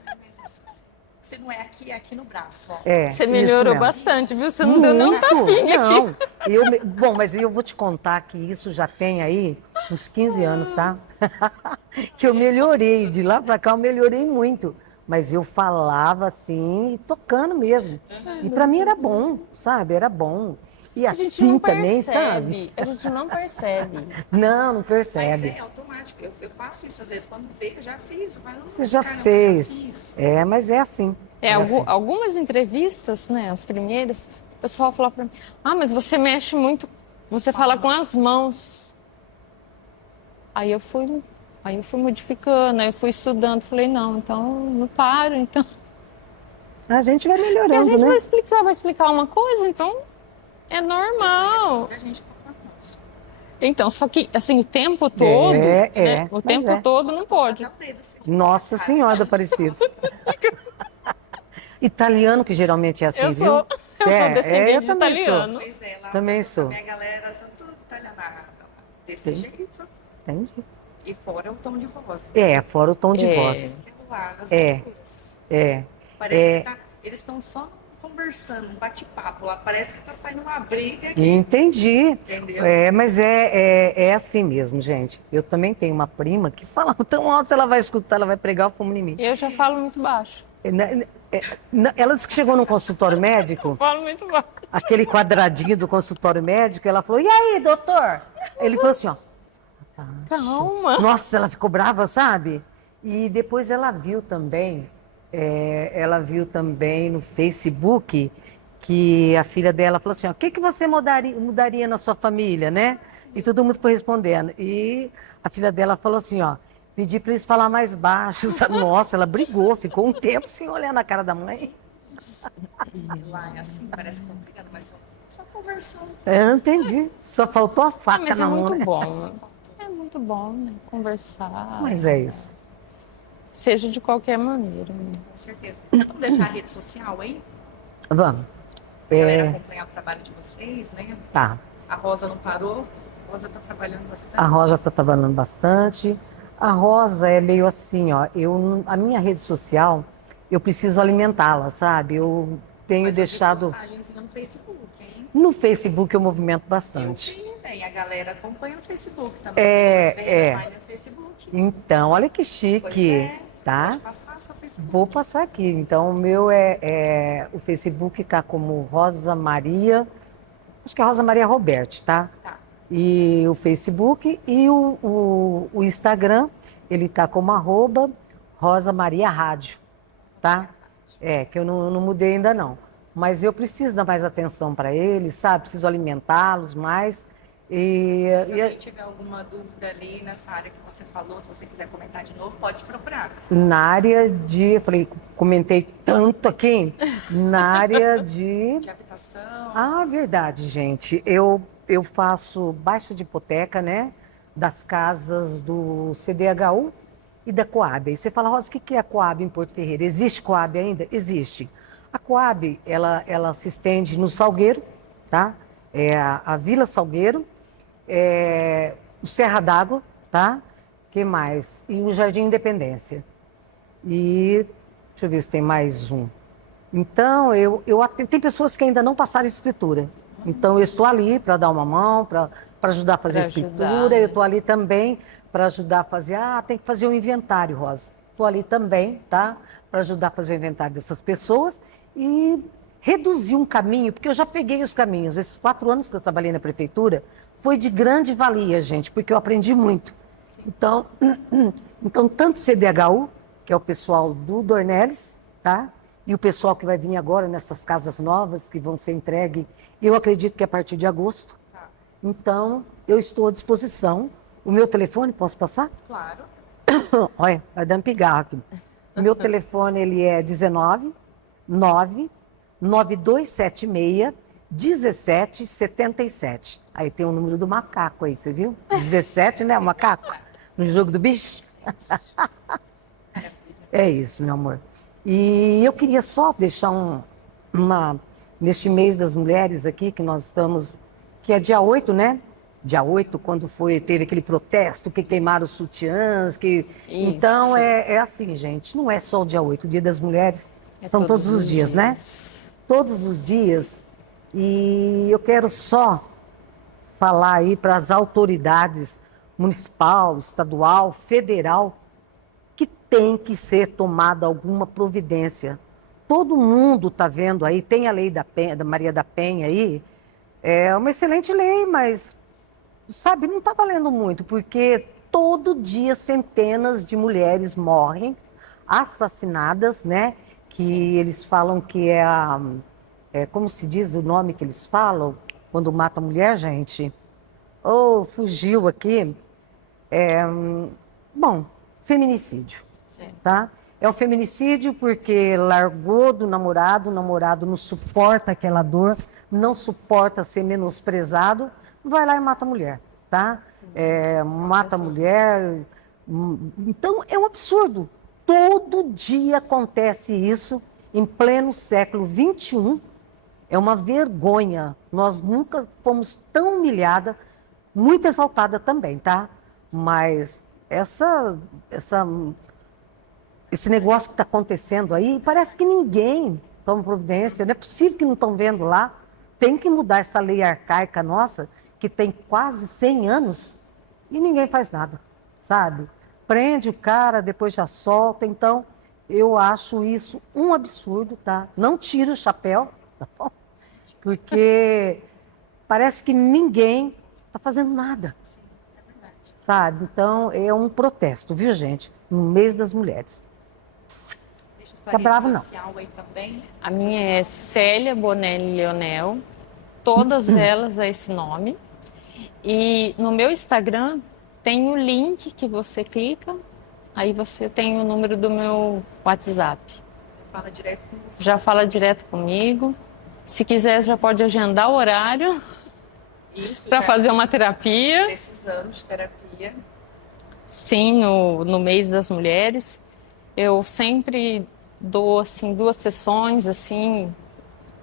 Mas isso, assim, se não é aqui, é aqui no braço, ó. É, você isso melhorou mesmo. bastante, viu? Você não deu nenhum tapinha aqui. Não, bom, mas eu vou te contar que isso já tem aí uns 15 anos, tá? Que eu melhorei, de lá pra cá eu melhorei muito. Mas eu falava assim, e tocando mesmo. E pra mim era bom, sabe? Era bom. E A gente assim não também, sabe? percebe. A gente não percebe. Não Mas percebe. é automático. Eu faço isso às vezes. Quando vê, eu já fiz. Eu falo, Você já caramba, fez. já fiz. É, mas é assim. Assim. Algumas entrevistas, né, as primeiras, o pessoal fala pra mim, mas você mexe muito, você fala com as mãos. Aí eu fui modificando, aí eu fui estudando, falei, não, então não paro, então. A gente vai E a melhorando, gente né? vai explicar uma coisa, então é Conheço normal. muita gente que fala com as mãos. Então, só que assim, o tempo todo, né? O mas tempo é. todo não pode. Até o dedo, assim. Nossa Senhora da Aparecida. Italiano que geralmente é assim, Eu viu? sou Eu descendente de também sou. italiano. Pois é, lá Também a sou. minha galera são tudo italianada. Desse Sim. jeito. Entendi. E fora o tom de voz. Fora o tom de É. voz. As É. duas. É. Parece que eles estão só conversando, um bate-papo lá. Parece que tá saindo uma briga aqui, Entendi. entendeu? Mas é assim mesmo, gente. Eu também tenho uma prima que fala tão alto, se ela vai escutar, ela vai pregar o fumo em mim. Eu já falo muito baixo. Ela disse que chegou num consultório médico, Falo muito baixo. aquele quadradinho do consultório médico, ela falou, e aí, doutor? Ele falou assim, ó. Calma. Nossa, ela ficou brava, sabe? E depois ela viu também no Facebook que a filha dela falou assim, ó, o que você mudaria na sua família, né? E todo mundo foi respondendo. E a filha dela falou assim, ó, Pedi para eles falar mais baixo. Nossa, ela brigou, ficou um tempo sem olhar na cara da mãe. Lá é assim, parece que estão brigando, mas só conversando. Eu entendi. Só faltou a Ah, faca mas é na mão, muito né? bom. É muito bom, né? Conversar. Mas é isso. Seja de qualquer maneira, né? Com certeza. Vamos deixar a rede social aí? Vamos. Pra galera É, acompanhar o trabalho de vocês, né? tá. A Rosa não parou. A Rosa tá trabalhando bastante. A Rosa está trabalhando bastante. A Rosa é meio assim, ó. A minha rede social, eu preciso alimentá-la, sabe? Eu tenho Mas eu vi deixado. postagenzinha no Facebook, hein? No Facebook eu movimento Eu bastante. vi, né? E a galera acompanha no Facebook também. É, Tem é. online no Facebook. Então, olha que Pois chique, é. tá? Pode passar seu Facebook. Vou passar aqui. Então, o meu o Facebook está como Rosa Maria, acho que é Rosa Maria Roberti, tá? Tá. E o Facebook e o Instagram, ele tá como @Rosa Maria Rádio, tá? É, que eu não mudei ainda não. Mas eu preciso dar mais atenção para eles, sabe? Preciso alimentá-los mais. Se alguém tiver alguma dúvida ali nessa área que você falou, se você quiser comentar de novo, pode procurar. Na área de, eu falei, comentei tanto aqui, na área de... De habitação. Ah, verdade, gente. Eu faço baixa de hipoteca, né? Das casas do CDHU e da Coab. Aí você fala, Rosa, o que é a Coab em Porto Ferreira? Existe Coab ainda? Existe. A Coab, ela se estende no Salgueiro, tá? É a Vila Salgueiro, o Serra d'Água, tá? Que mais? E o Jardim Independência. E deixa eu ver se tem mais um. Então, tem pessoas que ainda não passaram escritura. Então, eu estou ali para dar uma mão, para ajudar a fazer a Pra ajudar, escritura. né? Eu estou ali também para ajudar a fazer. Ah, tem que fazer um inventário, Rosa. Estou ali também, tá? Para ajudar a fazer o inventário dessas pessoas e reduzir um caminho, porque eu já peguei os caminhos. Esses 4 anos que eu trabalhei na prefeitura foi de grande valia, gente, porque eu aprendi muito. Então, tanto CDHU, que é o pessoal do Dornelles, tá? E o pessoal que vai vir agora nessas casas novas que vão ser entregues, eu acredito que é a partir de agosto. Tá. Então, eu estou à disposição. O meu telefone, posso passar? Claro. Olha, vai dando pigarro aqui. O meu telefone, ele é 19 9 9276 1777. Aí tem o número do macaco aí, você viu? 17, né? O macaco. No jogo do bicho. É isso, meu amor. E eu queria só deixar neste mês das mulheres aqui, que nós estamos, que é dia 8, né? Dia 8, quando teve aquele protesto, que queimaram os sutiãs, que... Isso. Então, é assim, gente, não é só o dia 8, o Dia das Mulheres são todos os dias, né? Todos os dias. E eu quero só falar aí para as autoridades municipal, estadual, federal, que tem que ser tomada alguma providência. Todo mundo está vendo aí, tem a lei da Maria da Penha aí, é uma excelente lei, mas, sabe, não está valendo muito, porque todo dia centenas de mulheres morrem assassinadas, né? Que Sim. eles falam que como se diz o nome que eles falam quando mata a mulher, gente? Oh, fugiu aqui. Bom, feminicídio, Sim. tá? É o feminicídio porque largou do namorado, o namorado não suporta aquela dor, não suporta ser menosprezado, vai lá e mata a mulher, tá? Mata a mulher. Então, é um absurdo. Todo dia acontece isso em pleno século XXI. É uma vergonha. Nós nunca fomos tão humilhadas, muito exaltada também, tá? Mas esse negócio que está acontecendo aí, parece que ninguém toma providência. Não é possível que não estão vendo lá. Tem que mudar essa lei arcaica nossa, que tem quase 100 anos, e ninguém faz nada, sabe? Prende o cara, depois já solta. Então, eu acho isso um absurdo, tá? Não tiro o chapéu, tá bom? Porque parece que ninguém está fazendo nada, sabe? Então, é um protesto, viu, gente? No mês das mulheres. Deixa sua Fica bravo, rede não. social aí também. A minha é Célia Bonelli Leonel, todas elas é esse nome. E no meu Instagram tem o link que você clica aí você tem o número do meu WhatsApp. Fala direto com você. Já fala direto comigo. Se quiser, já pode agendar o horário Isso, para já fazer uma terapia. precisamos de terapia. Sim, no mês das mulheres. Eu sempre dou assim 2 sessões, assim.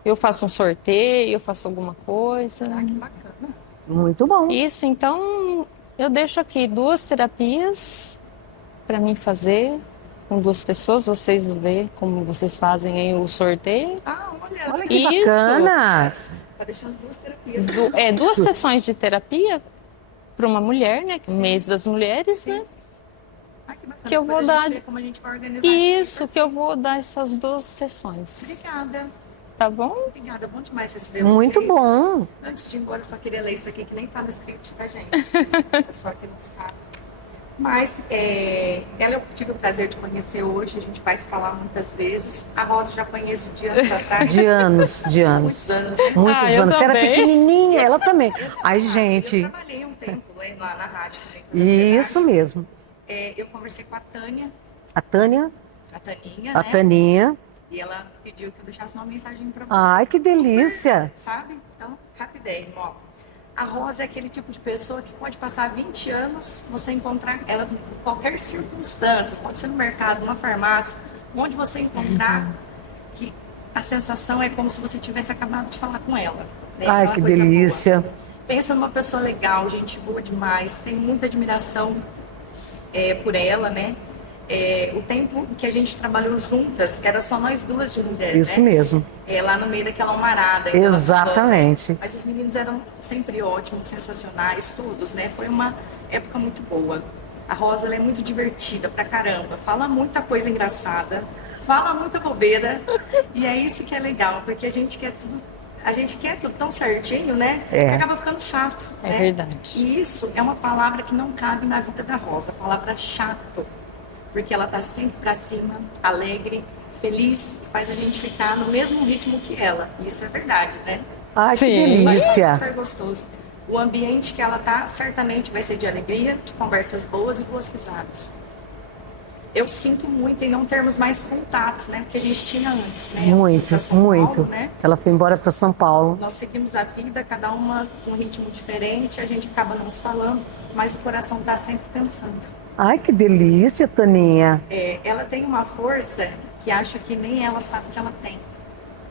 Eu faço um sorteio, eu faço alguma coisa. Ah, que bacana. Muito bom. Isso, então eu deixo aqui 2 terapias para mim fazer com 2 pessoas. Vocês vê como vocês fazem aí o sorteio. Ah, olha. Olha que Isso. bacana. Tá deixando 2 terapias. 2 sessões de terapia para uma mulher, né? Que é o Sim. mês das mulheres, Sim. né? Ah, que bacana. Que eu vou Depois a gente dar vê de- como a gente vai organizar Isso, que eu perfeito. vou dar essas 2 sessões. Obrigada. Tá bom? Obrigada. Bom demais receber Muito vocês. bom. Antes de ir embora, eu só queria ler isso aqui, que nem tá no script, tá, gente? O pessoal que não sabe. Mas ela eu tive o prazer de conhecer hoje, a gente vai se falar muitas vezes. A Rosa já conheço de anos atrás. De anos, de anos. Muitos anos, né? Muitos eu anos. Você era também. pequenininha, ela também. Ai, Exato. gente. Eu trabalhei um tempo lá na rádio também. fazendo Isso mesmo. verdade. Eu conversei com a Tânia, A Tânia, a Taninha, a né? Taninha. E ela pediu que eu deixasse uma mensagem pra você. Ai, que delícia. Super, sabe? Então, rapidinho, ó. A Rosa é aquele tipo de pessoa que pode passar 20 anos, você encontrar ela em qualquer circunstância, pode ser no mercado, numa farmácia, onde você encontrar, que a sensação é como se você tivesse acabado de falar com ela. Né? Ai, Aquela que coisa delícia. boa. Pensa numa pessoa legal, gente boa demais, tenho muita admiração por ela, né? O tempo que a gente trabalhou juntas, era só nós duas de mulher, Isso né? mesmo. Lá no meio daquela almarada. aquela banda. Exatamente. Mas os meninos eram sempre ótimos, sensacionais, todos, né? Foi uma época muito boa. A Rosa, ela é muito divertida pra caramba, fala muita coisa engraçada, fala muita bobeira, e é isso que é legal, porque a gente quer tudo tão certinho, né? É. Que acaba ficando chato, É né? verdade. E isso é uma palavra que não cabe na vida da Rosa, a palavra chato, porque ela tá sempre pra cima, alegre, feliz, e faz a gente ficar no mesmo ritmo que ela. E isso é verdade, né? Ai, que Sim. Mas é delícia. super gostoso. O ambiente que ela tá, certamente vai ser de alegria, de conversas boas e boas risadas. Eu sinto muito em não termos mais contato, né? Porque a gente tinha antes, né? Eu fui Muito, pra São muito. Paulo, né? Ela foi embora para São Paulo. Nós seguimos a vida, cada uma com um ritmo diferente, a gente acaba não se falando, mas o coração tá sempre pensando. Ai, que delícia, Taninha. Ela tem uma força que acho que nem ela sabe que ela tem.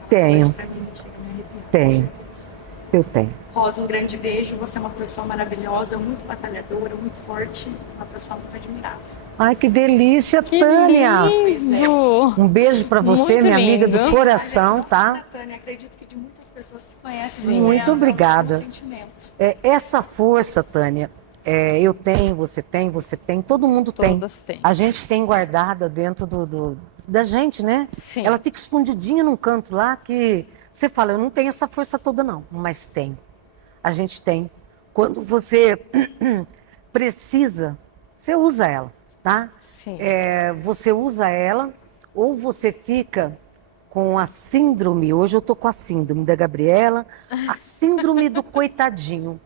Tenho. Isso pra mim chega a me arrepiar, com Tenho. certeza. Eu tenho. Rosa, um grande beijo. Você é uma pessoa maravilhosa, muito batalhadora, muito forte, uma pessoa muito admirável. Ai, que delícia, Que Tânia. lindo! Um beijo para você, Muito minha amiga do lindo. coração, Não só tá? da Tânia, acredito que de muitas pessoas que conhecem Sim. você. Muito é o obrigada. mesmo sentimento. Essa força, Tânia, eu tenho, você tem, todo mundo tem. Todas têm. A gente tem guardada dentro da gente, né? Sim. Ela fica escondidinha num canto lá que você fala, eu não tenho essa força toda não, mas tem. A gente tem. Quando você precisa, você usa ela, tá? Sim. Você usa ela ou você fica com a síndrome, hoje eu tô com a síndrome da Gabriela, a síndrome do coitadinho.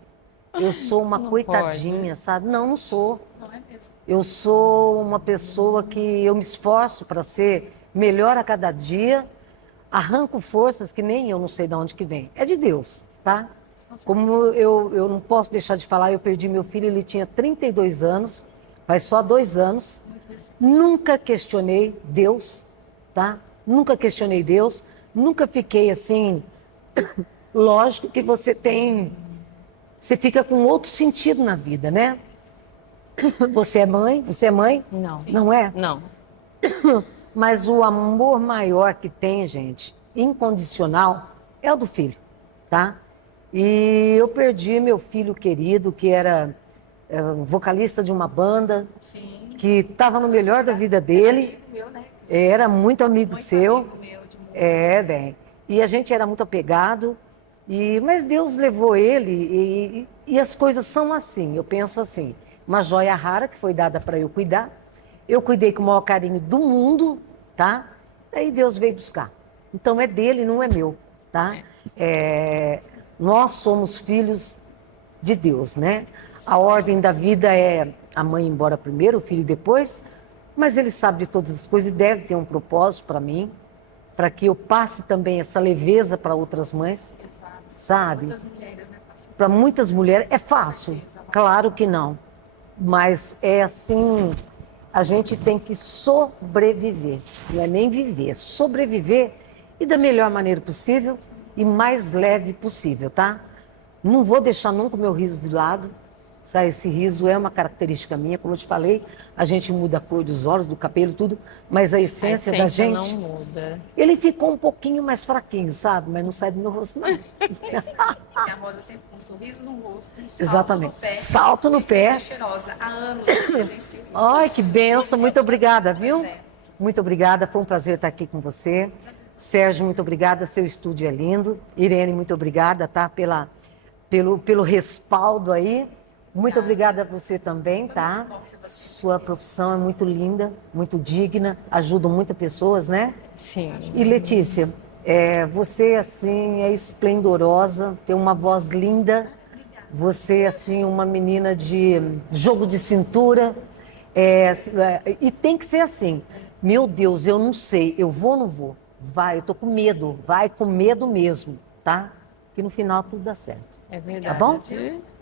Eu sou uma Você não coitadinha, sabe? Não, não sou. Não é mesmo? Eu sou uma pessoa que eu me esforço para ser melhor a cada dia, arranco forças que nem eu não sei de onde que vem. É de Deus, tá? Como eu não posso deixar de falar, eu perdi meu filho, ele tinha 32 anos, faz só 2 anos. Muito respeito. Nunca questionei Deus, tá? Nunca questionei Deus, nunca fiquei assim. Lógico que você fica com outro sentido na vida, né? Você é mãe? Você é mãe? Não. Não é? Não. Mas o amor maior que tem, gente, incondicional, é o do filho, tá? E eu perdi meu filho querido, que era vocalista de uma banda, Sim. que estava no melhor da vida dele, Amigo meu, né? era muito amigo Muito seu. amigo meu de música. Bem. E a gente era muito apegado, mas Deus levou ele e as coisas são assim, eu penso assim, uma joia rara que foi dada para eu cuidar, eu cuidei com o maior carinho do mundo, tá? Aí Deus veio buscar. Então é dele, não é meu, tá? Nós somos filhos de Deus, né? A ordem da vida é a mãe ir embora primeiro, o filho depois, mas ele sabe de todas as coisas e deve ter um propósito para mim, para que eu passe também essa leveza para outras mães, Exato. sabe? Muitas mulheres, né? Passam por Para isso. muitas mulheres é fácil, claro que não, mas é assim, a gente tem que sobreviver, não é nem viver, é sobreviver e da melhor maneira possível e mais leve possível, tá? Não vou deixar nunca o meu riso de lado. Sabe? Esse riso é uma característica minha, como eu te falei, a gente muda a cor dos olhos, do cabelo, tudo, mas a A essência da essência não gente, muda. ele ficou um pouquinho mais fraquinho, sabe? Mas não sai do meu rosto, não. E a Rosa sempre com um sorriso no rosto, um salto Exatamente. no pé. Salto no e sempre pé. cheirosa. Há anos eu presencio isso. Ai, que benção, muito obrigada, viu? Pois é. Muito obrigada, foi um prazer estar aqui com você. Sérgio, muito obrigada, seu estúdio é lindo. Irene, muito obrigada, tá? Pelo respaldo aí. Muito obrigada a você também, tá? Sua profissão é muito linda, muito digna, ajuda muitas pessoas, né? Sim. E Letícia, você assim é esplendorosa, tem uma voz linda, você assim uma menina de jogo de cintura, e tem que ser assim. Meu Deus, eu não sei, eu vou ou não vou? Vai, eu tô com medo, vai com medo mesmo, tá? Que no final tudo dá certo. É verdade. Tá bom?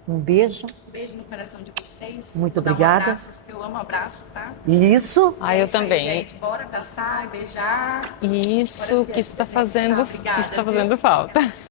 Um beijo. Beijo no coração de vocês. Muito Vou dar obrigada. Um abraço, porque eu amo abraço, tá? Isso. Ah, É eu isso aí, também. gente, bora abraçar e beijar. Isso Bora que está gente. fazendo, Tchau, obrigada, que está viu? fazendo falta.